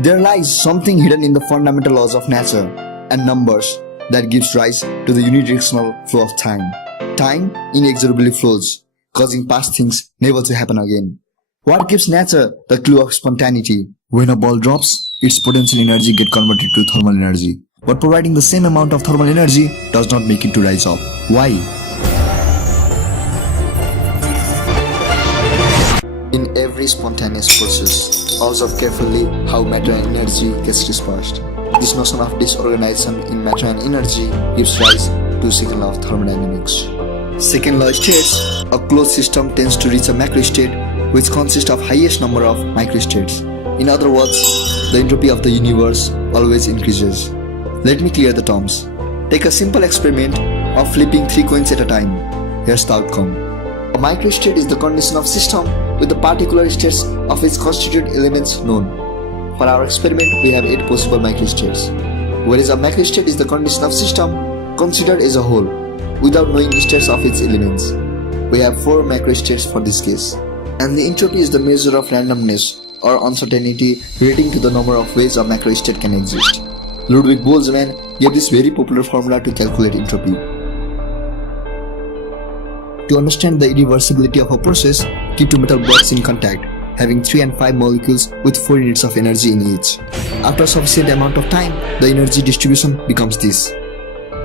There lies something hidden in the fundamental laws of nature and numbers that gives rise to the unidirectional flow of time. Time inexorably flows, causing past things never to happen again. What gives nature the clue of spontaneity? When a ball drops, its potential energy gets converted to thermal energy. But providing the same amount of thermal energy does not make it to rise up. Why? In every spontaneous process, observe carefully how matter and energy gets dispersed. This notion of disorganization in matter and energy gives rise to second law of thermodynamics. Second law states, a closed system tends to reach a macro state which consists of highest number of microstates. In other words, the entropy of the universe always increases. Let me clear the terms. Take a simple experiment of flipping 3 coins at a time. Here's the outcome. A microstate is the condition of system with the particular states of its constituent elements known. For our experiment, we have 8 possible microstates. Whereas a macrostate is the condition of system considered as a whole, without knowing states of its elements. We have 4 macrostates for this case. And the entropy is the measure of randomness or uncertainty relating to the number of ways a macrostate can exist. Ludwig Boltzmann gave this very popular formula to calculate entropy. To understand the irreversibility of a process, keep 2 metal blocks in contact, having 3 and 5 molecules with 4 units of energy in each. After a sufficient amount of time, the energy distribution becomes this.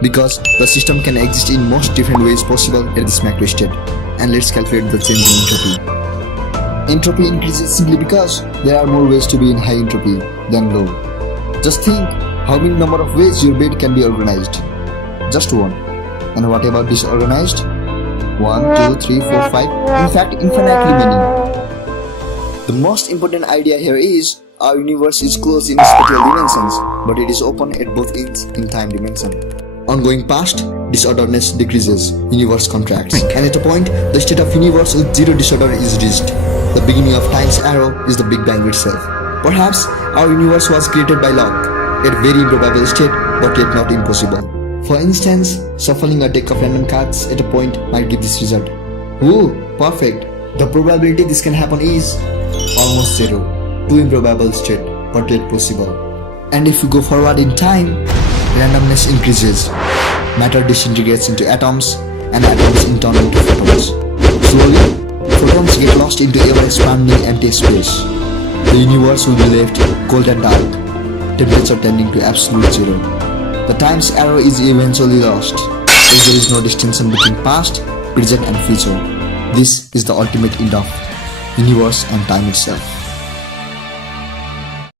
Because the system can exist in most different ways possible at this macrostate. And let's calculate the change in entropy. Entropy increases simply because there are more ways to be in high entropy than low. Just think how many number of ways your bed can be organized. Just 1. And what about disorganized? 1, 2, 3, 4, 5. In fact, infinitely many. The most important idea here is our universe is closed in spatial dimensions, but it is open at both ends in time dimension. On going past, disorderness decreases, universe contracts, and at a point, the state of universe with zero disorder is reached. The beginning of time's arrow is the Big Bang itself. Perhaps our universe was created by luck, at a very improbable state, but yet not impossible. For instance, shuffling a deck of random cards at a point might give this result. Ooh, perfect! The probability this can happen is almost 0. Too improbable state, but yet possible. And if you go forward in time, randomness increases. Matter disintegrates into atoms, and atoms in turn into photons. Slowly, photons get lost into ever-expanding empty space. The universe will be left cold and dark, temperature tending to absolute 0. The time's arrow is eventually lost, as there is no distinction between past, present and future. This is the ultimate end of universe and time itself.